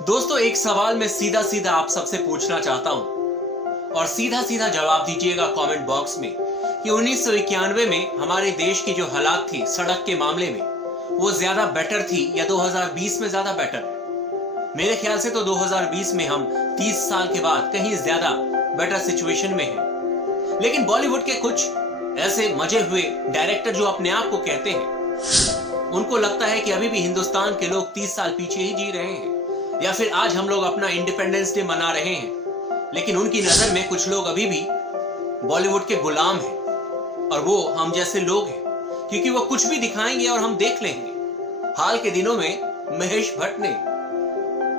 दोस्तों, एक सवाल मैं सीधा सीधा आप सबसे पूछना चाहता हूं और सीधा सीधा जवाब दीजिएगा कमेंट बॉक्स में कि 1991 में हमारे देश की जो हालात थी सड़क के मामले में, वो ज्यादा बेटर थी या 2020 में ज्यादा बेटर है? मेरे ख्याल से तो 2020 में हम 30 साल के बाद कहीं ज्यादा बेटर सिचुएशन में हैं। लेकिन बॉलीवुड के कुछ ऐसे मजे हुए डायरेक्टर जो अपने आप को कहते हैं, उनको लगता है कि अभी भी हिंदुस्तान के लोग 30 साल पीछे ही जी रहे हैं, या फिर आज हम लोग अपना इंडिपेंडेंस डे मना रहे हैं। लेकिन उनकी नजर में कुछ लोग अभी भी बॉलीवुड के गुलाम हैं और वो हम जैसे लोग हैं, क्योंकि वो कुछ भी दिखाएंगे और हम देख लेंगे। हाल के दिनों में महेश भट्ट ने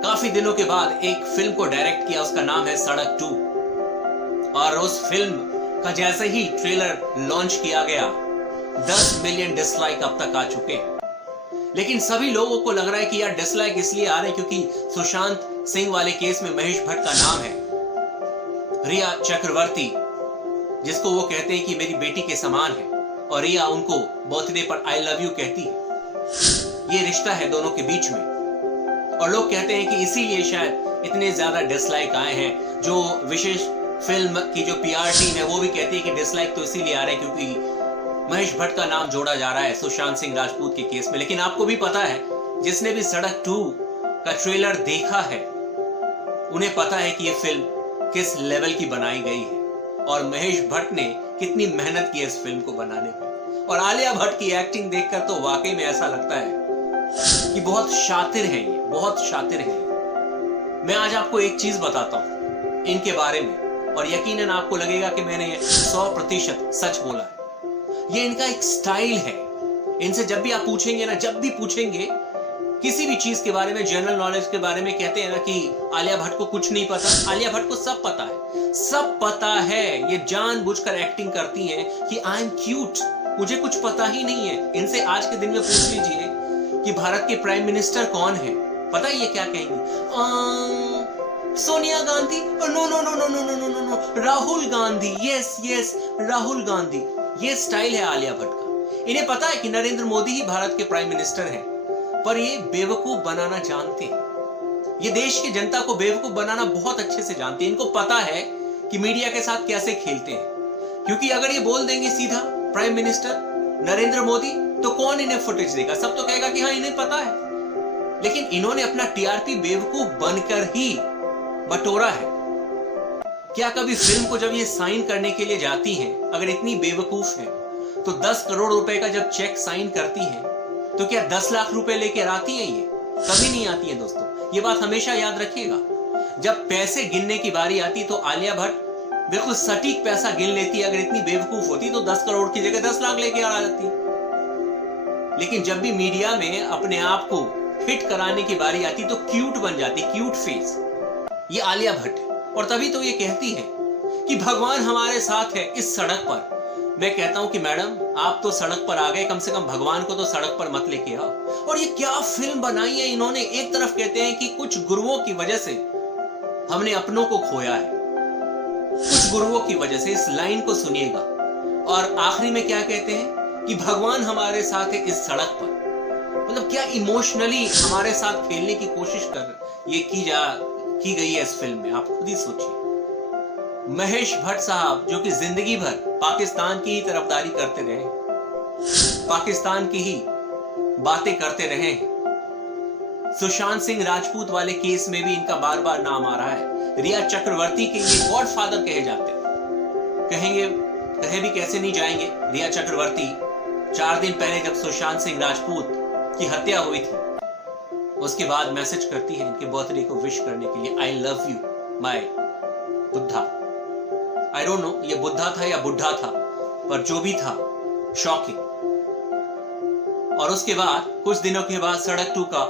काफी दिनों के बाद एक फिल्म को डायरेक्ट किया, उसका नाम है सड़क 2। और उस फिल्म का जैसे ही ट्रेलर लॉन्च किया गया, 10 मिलियन डिसलाइक अब तक आ चुके हैं। लेकिन सभी लोगों को लग रहा है कि यार डिसलाइक इसलिए आ रहे हैं क्योंकि सुशांत सिंह वाले केस में महेश भट्ट का नाम है। रिया चक्रवर्ती, जिसको वो कहते हैं कि मेरी बेटी के समान है, और रिया उनको बर्थडे पर आई लव यू कहती है। ये रिश्ता है दोनों के बीच में, और लोग कहते हैं कि इसीलिए शायद इतने ज्यादा डिसलाइक आए हैं। जो विशेष फिल्म की जो पीआर टीम है वो भी कहती है कि डिसलाइक तो इसीलिए आ रहे हैं क्योंकि महेश भट्ट का नाम जोड़ा जा रहा है सुशांत सिंह राजपूत के केस में। लेकिन आपको भी पता है, जिसने भी सड़क 2 का ट्रेलर देखा है, उन्हें पता है कि यह फिल्म किस लेवल की बनाई गई है और महेश भट्ट ने कितनी मेहनत की है इस फिल्म को बनाने में। और आलिया भट्ट की एक्टिंग देखकर तो वाकई में ऐसा लगता है कि बहुत शातिर है ये, बहुत शातिर है ये। मैं आज आपको एक चीज बताता हूं इनके बारे में, और यकीनन आपको लगेगा कि मैंने 100% सच बोला है। ये इनका एक स्टाइल है। इनसे जब भी आप पूछेंगे ना, जब भी पूछेंगे किसी भी चीज के बारे में, जनरल नॉलेज के बारे में, कहते हैं ना कि आलिया भट्ट को कुछ नहीं पता। आलिया भट्ट को सब पता है, सब पता है। ये जानबूझकर एक्टिंग करती हैं कि आई एम क्यूट, मुझे कुछ पता ही नहीं है। इनसे आज के दिन में पूछ लीजिए कि भारत के प्राइम मिनिस्टर कौन है, पता है ये क्या कहेंगे? Sonia Gandhi? No no no no no no no no, Rahul Gandhi. Yes yes, Rahul Gandhi. ये स्टाइल है आलिया भट्ट का। इन्हें पता है कि नरेंद्र मोदी ही भारत के प्राइम मिनिस्टर हैं, पर ये बेवकूफ बनाना जानते हैं। ये देश की जनता को बेवकूफ बनाना बहुत अच्छे से जानते हैं। इनको पता है कि मीडिया के साथ कैसे खेलते हैं, क्योंकि अगर ये बोल देंगे सीधा प्राइम मिनिस्टर नरेंद्र मोदी, तो कौन इन्हें फुटेज देगा? सब तो कहेगा कि हाँ इन्हें पता है। लेकिन इन्होंने अपना टीआरपी बेवकूफ बनकर ही बटोरा है। क्या कभी फिल्म को जब ये साइन करने के लिए जाती हैं, अगर इतनी बेवकूफ है, तो 10 करोड़ रुपए का जब चेक साइन करती हैं, तो क्या 10 लाख रुपए लेकर आती है? ये कभी नहीं आती है दोस्तों। ये बात हमेशा याद रखिएगा। जब पैसे गिनने की बारी आती तो आलिया भट्ट बिल्कुल सटीक पैसा गिन लेती। अगर इतनी बेवकूफ होती तो 10 करोड़ की जगह 10 लाख लेके आ जाती। लेकिन जब भी मीडिया में अपने आप को हिट कराने की बारी आती तो क्यूट बन जाती, क्यूट फेस। ये आलिया भट्ट है, और तभी तो ये कहती है कि भगवान हमारे साथ है इस सड़क पर। मैं कहता हूं कि मैडम, आप तो सड़क पर आ गए, कम से कम भगवान को तो सड़क पर मत लेके आओ। और ये क्या फिल्म बनाई है इन्होंने। एक तरफ कहते हैं कि कुछ गुरुओं की वजह से हमने अपनों को खोया है, कुछ गुरुओं की वजह से। इस लाइन को सुनिएगा। और आखिरी में क्या कहते हैं कि भगवान हमारे साथ है इस सड़क पर। मतलब क्या इमोशनली हमारे साथ खेलने की कोशिश कर ये की गई है इस फिल्म में, आप खुद ही सोचिए। महेश भट्ट साहब, जो कि जिंदगी भर पाकिस्तान की ही तरफदारी करते रहे, पाकिस्तान की ही बातें करते रहे, सुशांत सिंह राजपूत वाले केस में भी इनका बार बार नाम आ रहा है। रिया चक्रवर्ती के ये गॉडफादर कहे जाते हैं। कहे भी कैसे नहीं जाएंगे। रिया चक्रवर्ती 4 दिन पहले जब सुशांत सिंह राजपूत की हत्या हुई थी, उसके बाद मैसेज करती है इनके बर्थडे को विश करने के लिए, I love you my Buddha. I don't know ये बुद्धा था या बुढ़ा था, पर जो भी था, शॉकिंग। और उसके बाद कुछ दिनों के बाद सड़क 2 का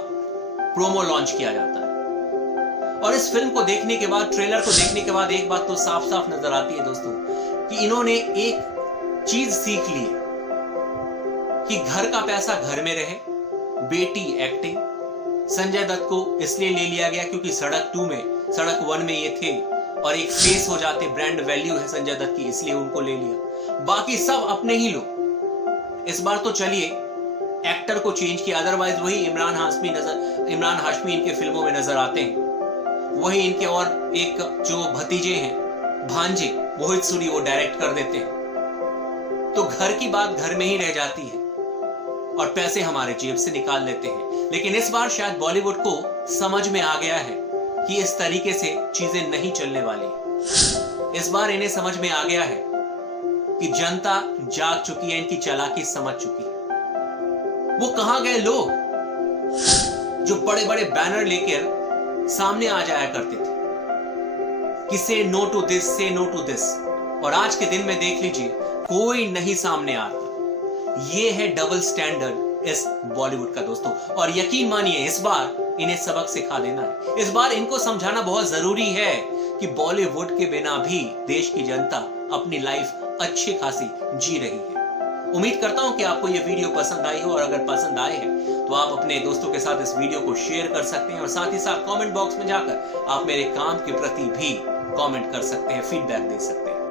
प्रोमो लॉन्च किया जाता है। और इस फिल्म को देखने के बाद, ट्रेलर को देखने के बाद, एक बात तो साफ साफ नजर आती है दोस्तों, कि इन्होंने एक चीज सीख ली है कि घर का पैसा घर में रहे। बेटी एक्टिंग, संजय दत्त को इसलिए ले लिया गया क्योंकि सड़क 1 में ये थे और एक फेस हो जाते, ब्रांड वैल्यू है संजय दत्त की, इसलिए उनको ले लिया। बाकी सब अपने ही लोग। इस बार तो चलिए एक्टर को चेंज किया, अदरवाइज वही इमरान हाशमी नजर इमरान हाशमी इनके फिल्मों में नजर आते हैं, वही इनके और एक जो भतीजे हैं, भांजे मोहित सूरी, वो डायरेक्ट कर देते हैं। तो घर की बात घर में ही रह जाती है और पैसे हमारे जेब से निकाल लेते हैं। लेकिन इस बार शायद बॉलीवुड को समझ में आ गया है कि इस तरीके से चीजें नहीं चलने वाली। इस बार इन्हें समझ में आ गया है कि जनता जाग चुकी है, इनकी चालाकी समझ चुकी है। वो कहां गए लोग जो बड़े बड़े बैनर लेकर सामने आ जाया करते थे कि से नो टू दिस, से नो टू दिस, और आज के दिन में देख लीजिए कोई नहीं सामने आ रहा। ये है डबल स्टैंडर्ड इस बॉलीवुड का दोस्तों, और यकीन मानिए इस बार इन्हें सबक सिखा देना है। इस बार इनको समझाना बहुत जरूरी है कि बॉलीवुड के बिना भी देश की जनता अपनी लाइफ अच्छी खासी जी रही है। उम्मीद करता हूं कि आपको यह वीडियो पसंद आई हो, और अगर पसंद आए है तो आप अपने दोस्तों के साथ इस वीडियो को शेयर कर सकते हैं, और साथ ही साथ कमेंट बॉक्स में जाकर आप मेरे काम के प्रति भी कमेंट कर सकते हैं, फीडबैक दे सकते हैं।